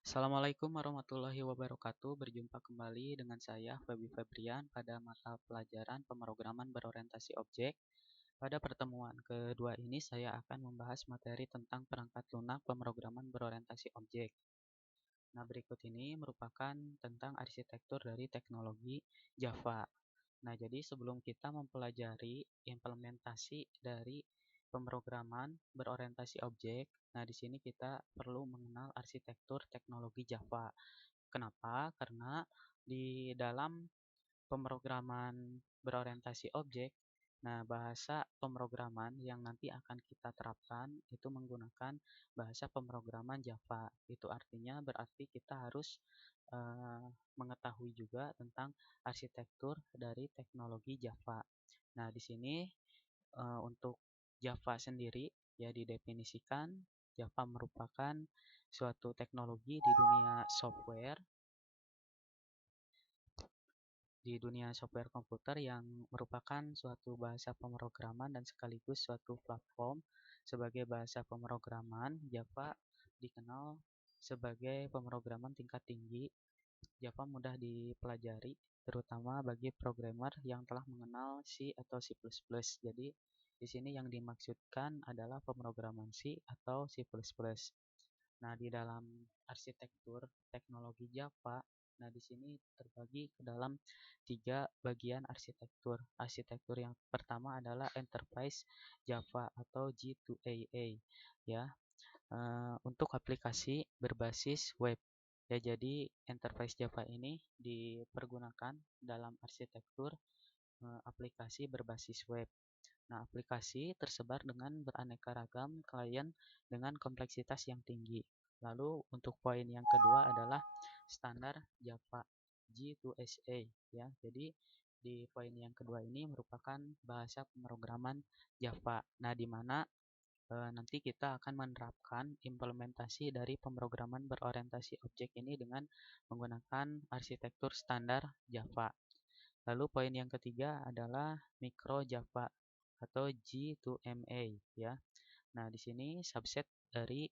Assalamualaikum warahmatullahi wabarakatuh. Berjumpa kembali dengan saya, Febi Febrian, pada mata pelajaran pemrograman berorientasi objek. Pada pertemuan kedua ini, saya akan membahas materi tentang perangkat lunak pemrograman berorientasi objek. Nah, berikut ini merupakan tentang arsitektur dari teknologi Java. Nah, jadi sebelum kita mempelajari implementasi dari pemrograman berorientasi objek, nah di sini kita perlu mengenal arsitektur teknologi Java. Kenapa? Karena di dalam pemrograman berorientasi objek, nah bahasa pemrograman yang nanti akan kita terapkan itu menggunakan bahasa pemrograman Java. Itu artinya berarti kita harus eh, mengetahui juga tentang arsitektur dari teknologi Java. Nah, di sini untuk Java sendiri ya didefinisikan Java merupakan suatu teknologi di dunia software komputer yang merupakan suatu bahasa pemrograman dan sekaligus suatu platform. Sebagai bahasa pemrograman, Java dikenal sebagai pemrograman tingkat tinggi. Java mudah dipelajari, terutama bagi programmer yang telah mengenal C atau C++. Jadi, di sini yang dimaksudkan adalah pemrograman C atau C++. Nah, di dalam arsitektur teknologi Java, nah di sini terbagi ke dalam tiga bagian arsitektur. Arsitektur yang pertama adalah Enterprise Java atau J2EE, ya, untuk aplikasi berbasis web. Ya, jadi Enterprise Java ini dipergunakan dalam arsitektur aplikasi berbasis web. Nah, aplikasi tersebar dengan beraneka ragam klien dengan kompleksitas yang tinggi. Lalu untuk poin yang kedua adalah standar Java J2SE, ya. Jadi di poin yang kedua ini merupakan bahasa pemrograman Java. Nah, di mana nanti kita akan menerapkan implementasi dari pemrograman berorientasi objek ini dengan menggunakan arsitektur standar Java. Lalu poin yang ketiga adalah Micro Java atau J2MA, ya. Nah, di sini subset dari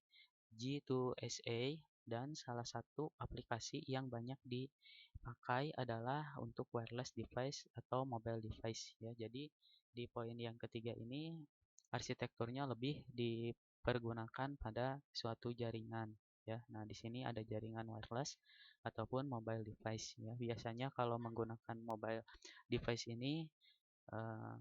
J2SA dan salah satu aplikasi yang banyak dipakai adalah untuk wireless device atau mobile device, ya. Jadi di poin yang ketiga ini arsitekturnya lebih dipergunakan pada suatu jaringan, ya. Nah, di sini ada jaringan wireless ataupun mobile device, ya. Biasanya kalau menggunakan mobile device ini eh,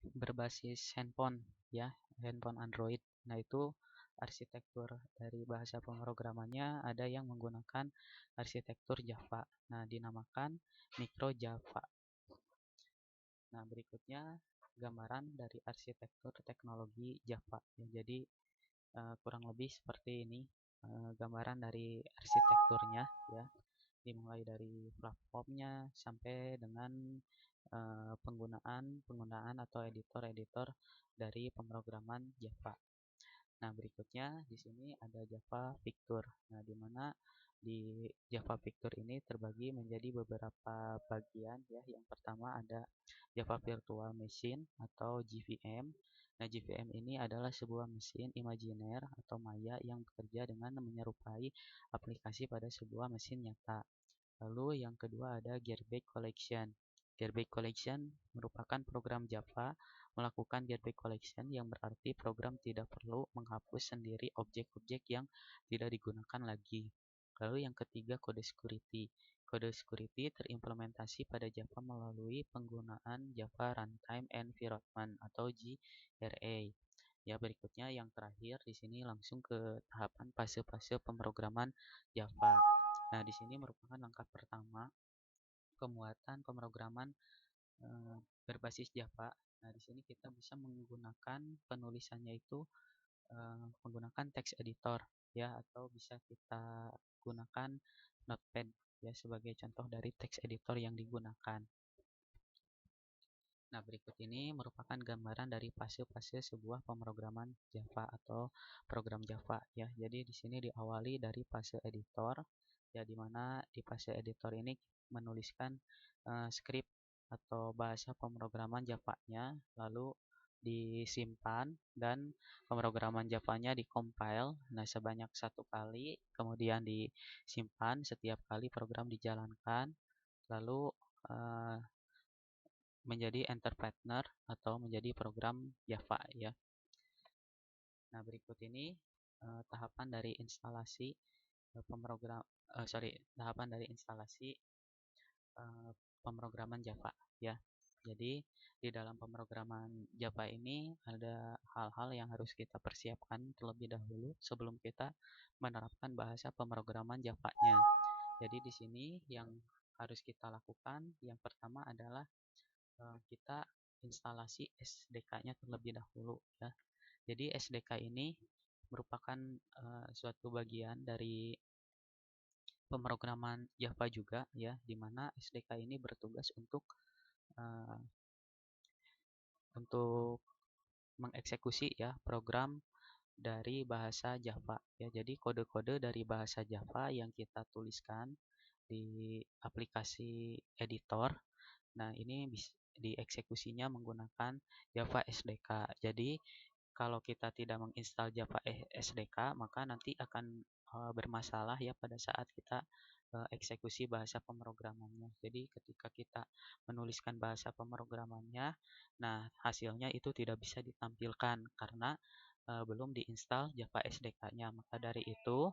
berbasis handphone, ya, handphone Android. Nah, itu arsitektur dari bahasa pemrogramannya ada yang menggunakan arsitektur Java. Nah, dinamakan Micro Java. Nah, berikutnya gambaran dari arsitektur teknologi Java. Ya, jadi kurang lebih seperti ini gambaran dari arsitekturnya, ya. Dimulai dari platformnya sampai dengan penggunaan atau editor-editor dari pemrograman Java. Nah, berikutnya di sini ada Java Picture. Nah, di mana di Java Picture ini terbagi menjadi beberapa bagian, ya. Yang pertama ada Java Virtual Machine atau JVM. Nah, JVM ini adalah sebuah mesin imajiner atau maya yang bekerja dengan menyerupai aplikasi pada sebuah mesin nyata. Lalu yang kedua ada Garbage Collection. Garbage Collection merupakan program Java melakukan garbage collection yang berarti program tidak perlu menghapus sendiri objek-objek yang tidak digunakan lagi. Lalu yang ketiga kode security. Kode security terimplementasi pada Java melalui penggunaan Java Runtime Environment atau JRE. Ya, berikutnya yang terakhir di sini langsung ke tahapan fase-fase pemrograman Java. Nah, di sini merupakan langkah pertama pembuatan pemrograman berbasis Java. Nah, di sini kita bisa menggunakan penulisannya itu menggunakan text editor, ya, atau bisa kita gunakan Notepad, ya, sebagai contoh dari text editor yang digunakan. Nah, berikut ini merupakan gambaran dari fase-fase sebuah pemrograman Java atau program Java, ya. Jadi di sini diawali dari fase editor, ya, di mana di fase editor ini menuliskan script atau bahasa pemrograman Java-nya, lalu disimpan dan pemrograman Java-nya di-compile sebanyak 1 kali, kemudian disimpan setiap kali program dijalankan, lalu menjadi interpreter atau menjadi program Java ya. Nah, berikut ini tahapan dari instalasi tahapan dari instalasi pemrograman Java ya. Jadi di dalam pemrograman Java ini ada hal-hal yang harus kita persiapkan terlebih dahulu sebelum kita menerapkan bahasa pemrograman Java-nya. Jadi di sini yang harus kita lakukan yang pertama adalah kita instalasi SDK-nya terlebih dahulu ya. Jadi SDK ini merupakan suatu bagian dari pemrograman Java juga ya, di mana SDK ini bertugas untuk mengeksekusi ya program dari bahasa Java ya. Jadi kode-kode dari bahasa Java yang kita tuliskan di aplikasi editor. Nah, ini dieksekusinya menggunakan Java SDK. Jadi kalau kita tidak menginstal Java SDK, maka nanti akan bermasalah ya pada saat kita eksekusi bahasa pemrogramannya. Jadi ketika kita menuliskan bahasa pemrogramannya, nah hasilnya itu tidak bisa ditampilkan karena belum diinstal Java SDK-nya. Maka dari itu,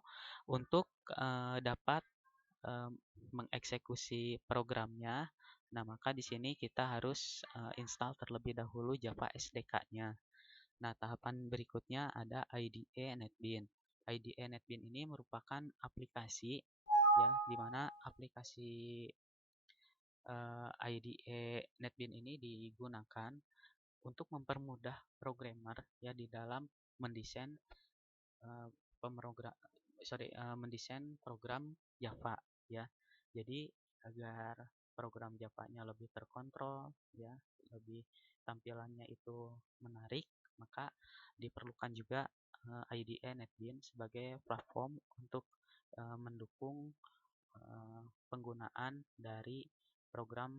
untuk dapat mengeksekusi programnya, nah maka di sini kita harus install terlebih dahulu Java SDK-nya. Nah, tahapan berikutnya ada IDE NetBeans. IDE NetBeans ini merupakan aplikasi ya, di mana aplikasi IDE NetBeans ini digunakan untuk mempermudah programmer ya di dalam mendesain mendesain program Java ya. Jadi agar program Java-nya lebih terkontrol ya, lebih tampilannya itu menarik, maka diperlukan juga IDE NetBeans sebagai platform untuk mendukung penggunaan dari program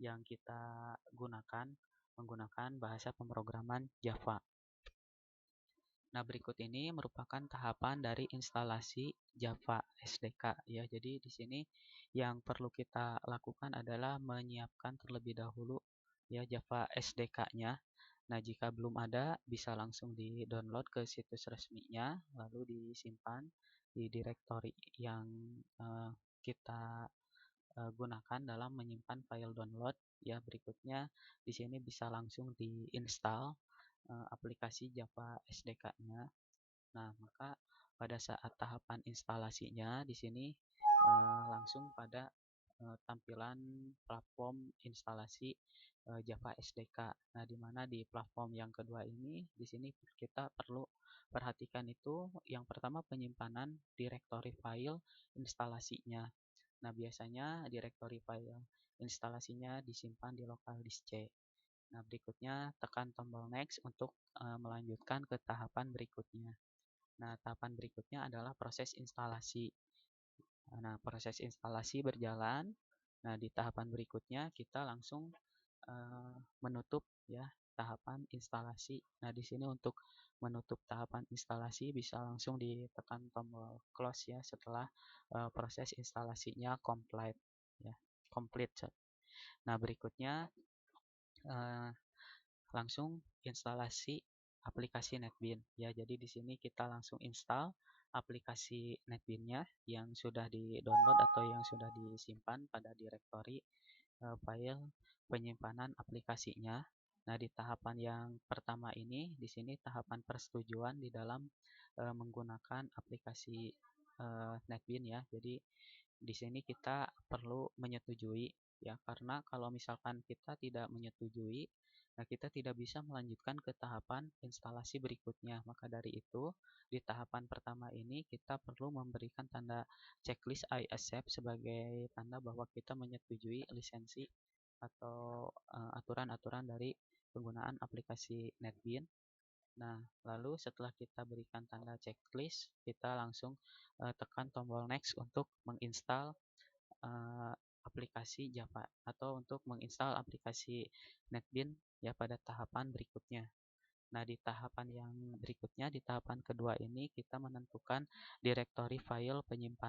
yang kita gunakan menggunakan bahasa pemrograman Java. Nah, berikut ini merupakan tahapan dari instalasi Java SDK ya. Jadi di sini yang perlu kita lakukan adalah menyiapkan terlebih dahulu ya Java SDK-nya. Nah, jika belum ada bisa langsung di-download ke situs resminya lalu disimpan di direktori yang kita gunakan dalam menyimpan file download ya. Berikutnya di sini bisa langsung diinstal aplikasi Java SDK-nya. Nah, maka pada saat tahapan instalasinya di sini langsung pada tampilan platform instalasi Java SDK. Nah, di mana di platform yang kedua ini di sini kita perlu perhatikan itu yang pertama penyimpanan directory file instalasinya. Nah, biasanya directory file instalasinya disimpan di local disk C. Nah, berikutnya tekan tombol next untuk melanjutkan ke tahapan berikutnya. Nah, tahapan berikutnya adalah proses instalasi. Nah, proses instalasi berjalan. Nah, di tahapan berikutnya kita langsung menutup ya tahapan instalasi. Nah, di sini untuk menutup tahapan instalasi bisa langsung ditekan tombol close ya setelah proses instalasinya complete ya. Complete. Nah, berikutnya langsung instalasi aplikasi NetBeans ya. Jadi di sini kita langsung install aplikasi NetBeans-nya yang sudah di-download atau yang sudah disimpan pada direktori file penyimpanan aplikasinya. Nah, di tahapan yang pertama ini di sini tahapan persetujuan di dalam menggunakan aplikasi NetBeans ya. Jadi di sini kita perlu menyetujui ya, karena kalau misalkan kita tidak menyetujui, nah kita tidak bisa melanjutkan ke tahapan instalasi berikutnya. Maka dari itu, di tahapan pertama ini kita perlu memberikan tanda checklist I accept sebagai tanda bahwa kita menyetujui lisensi atau aturan-aturan dari penggunaan aplikasi NetBeans. Nah, lalu setelah kita berikan tanda checklist, kita langsung tekan tombol next untuk menginstal aplikasi Java atau untuk menginstal aplikasi NetBeans ya pada tahapan berikutnya. Nah, di tahapan yang berikutnya, di tahapan kedua ini kita menentukan direktori file penyimpanan.